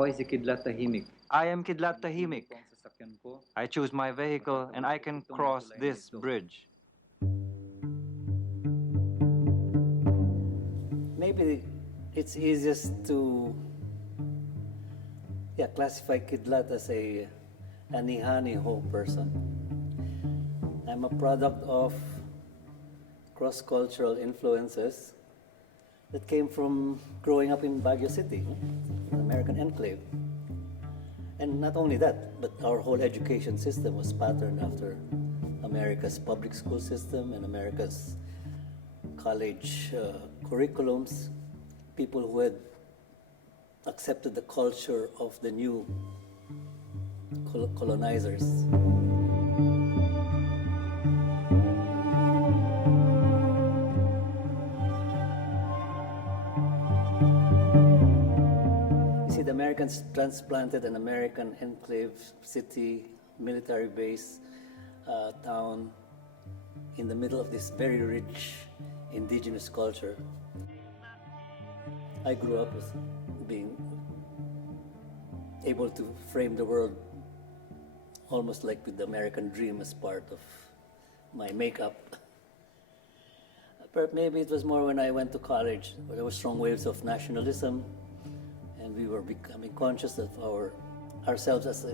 Ako ay si Kidlat Tahimik. I am Kidlat Tahimik. I choose my vehicle and I can cross this bridge. Maybe it's easiest to classify Kidlat as an ihani-ho person. I'm a product of cross-cultural influences that came from growing up in Baguió City, an American enclave. And not only that, but our whole education system was patterned after America's public school system and America's college curriculums. People who had accepted the culture of the new colonizers. The Americans transplanted an American enclave, city, military base, town in the middle of this very rich indigenous culture. I grew up as being able to frame the world almost like with the American dream as part of my makeup. But maybe it was more when I went to college, where there were strong waves of nationalism, and we were becoming conscious of ourselves as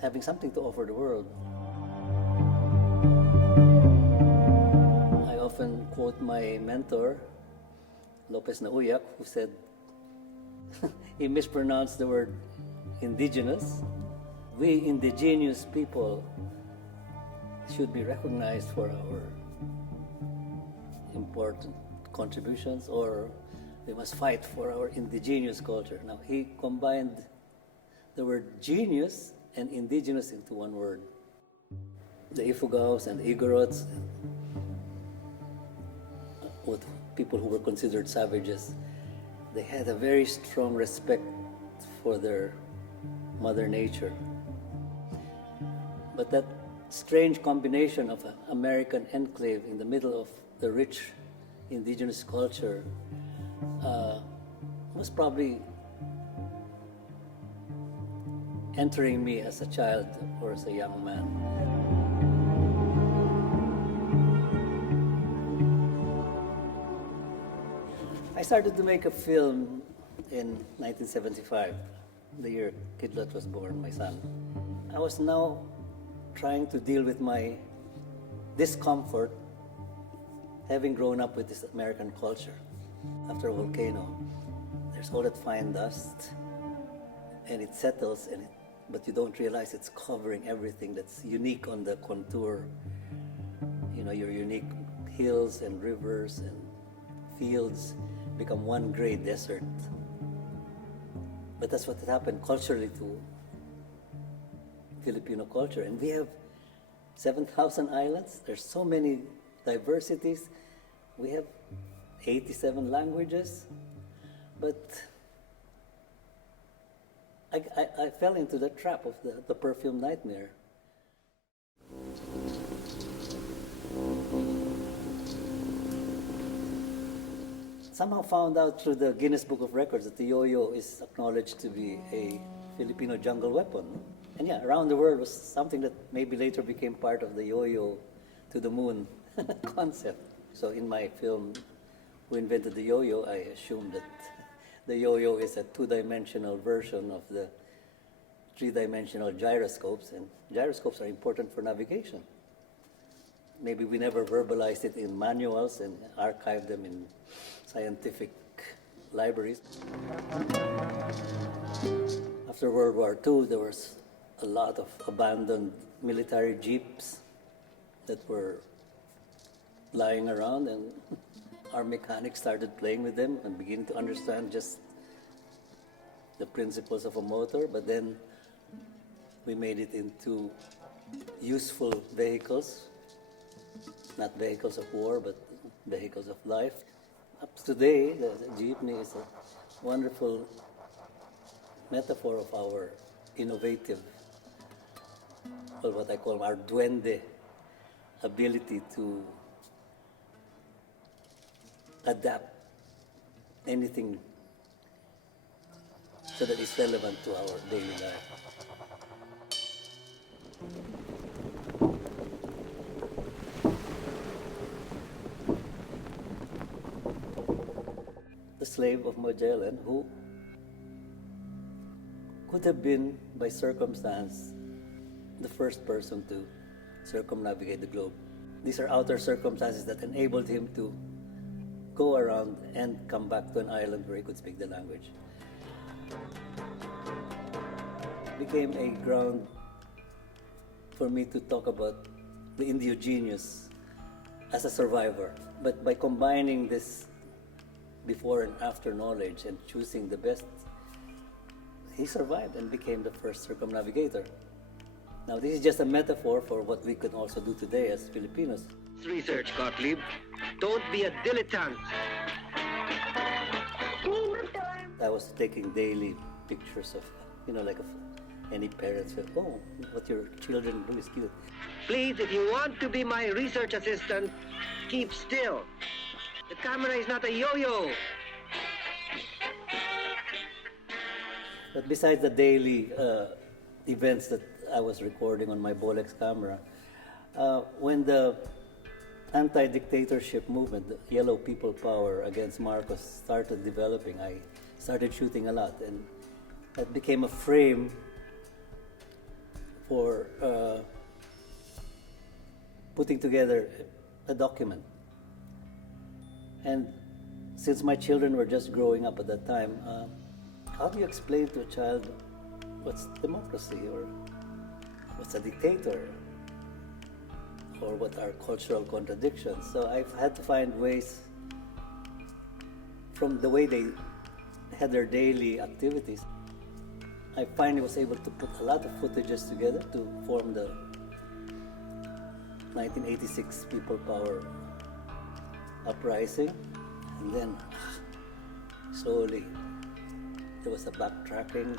having something to offer the world. I often quote my mentor, Lopez Nauyac, who said, he mispronounced the word indigenous. We indigenous people should be recognized for our important contributions, or we must fight for our indigenous culture. Now, he combined the word genius and indigenous into one word. The Ifugaos and Igorots, with people who were considered savages, they had a very strong respect for their mother nature. But that strange combination of an American enclave in the middle of the rich indigenous culture was probably entering me as a child or as a young man. I started to make a film in 1975, the year Kidlat was born, my son. I was now trying to deal with my discomfort having grown up with this American culture. After a volcano, there's all that fine dust, and it settles, but you don't realize it's covering everything that's unique on the contour. You know, your unique hills and rivers and fields become one gray desert. But that's what happened culturally to Filipino culture. And we have 7,000 islands. There's so many diversities. We have 87 languages. But I fell into the trap of the perfume nightmare. Somehow found out through the Guinness Book of Records that the yo-yo is acknowledged to be a Filipino jungle weapon. And yeah, around the world was something that maybe later became part of the yo-yo to the moon concept. So in my film, Who Invented the Yo-Yo, I assumed that the yo-yo is a two-dimensional version of the three-dimensional gyroscopes, and gyroscopes are important for navigation. Maybe we never verbalized it in manuals and archived them in scientific libraries. After World War II, there was a lot of abandoned military jeeps that were lying around, and our mechanics started playing with them and beginning to understand just the principles of a motor, but then we made it into useful vehicles, not vehicles of war, but vehicles of life. Up to today, the jeepney is a wonderful metaphor of our innovative, or what I call our duende ability to adapt anything so that it's relevant to our daily life. The slave of Magellan, who could have been, by circumstance, the first person to circumnavigate the globe. These are outer circumstances that enabled him to go around and come back to an island where he could speak the language. Became a ground for me to talk about the indigenous as a survivor. But by combining this before and after knowledge and choosing the best, he survived and became the first circumnavigator. Now, this is just a metaphor for what we could also do today as Filipinos. Research, Gottlieb. Don't be a dilettante. I was taking daily pictures of, like any parents said, oh, what your children do is cute. Please, if you want to be my research assistant, keep still. The camera is not a yo-yo. But besides the daily events that I was recording on my Bolex camera, when the anti-dictatorship movement, the Yellow People Power against Marcos started developing, I started shooting a lot, and that became a frame for putting together a document. And since my children were just growing up at that time, how do you explain to a child what's democracy or what's a dictator or what are cultural contradictions? So I've had to find ways from the way they had their daily activities. I finally was able to put a lot of footages together to form the 1986 People Power uprising, and then slowly there was a backtracking.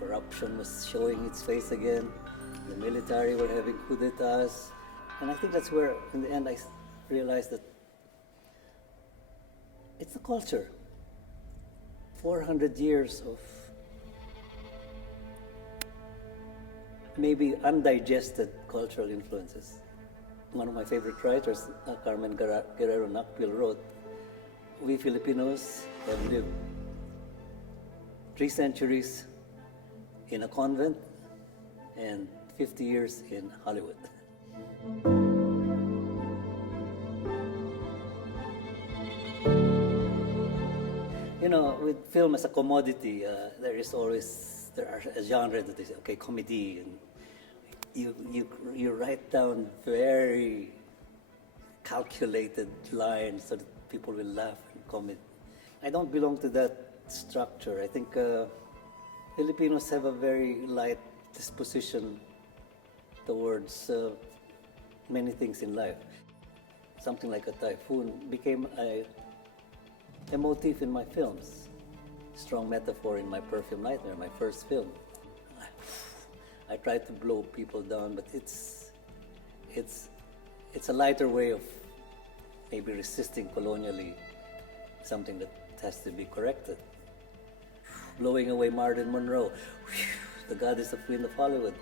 Corruption was showing its face again. The military were having coup d'etats, and I think that's where, in the end, I realized that it's the culture. 400 years of maybe undigested cultural influences. One of my favorite writers, Carmen Guerrero Nakpil, wrote, "We Filipinos have lived 3 centuries in a convent and 50 years in Hollywood." With film as a commodity, there are a genre that is, okay, comedy, and you write down very calculated lines so that people will laugh and comment. I don't belong to that structure. I think Filipinos have a very light disposition towards many things in life. Something like a typhoon became a motif in my films. Strong metaphor in my Perfume Nightmare, my first film. I tried to blow people down, but it's a lighter way of maybe resisting colonially something that has to be corrected. Blowing away Marilyn Monroe, the goddess of Queen of Hollywood.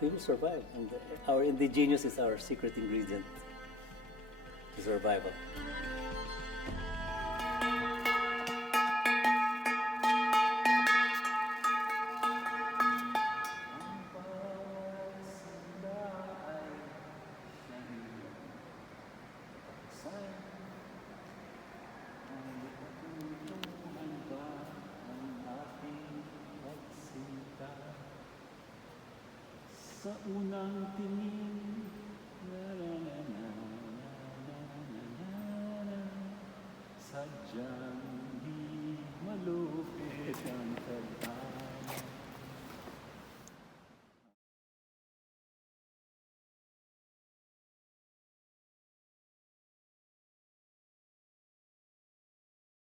We will survive, and our indigenous is our secret ingredient to survival. Sa unang tingin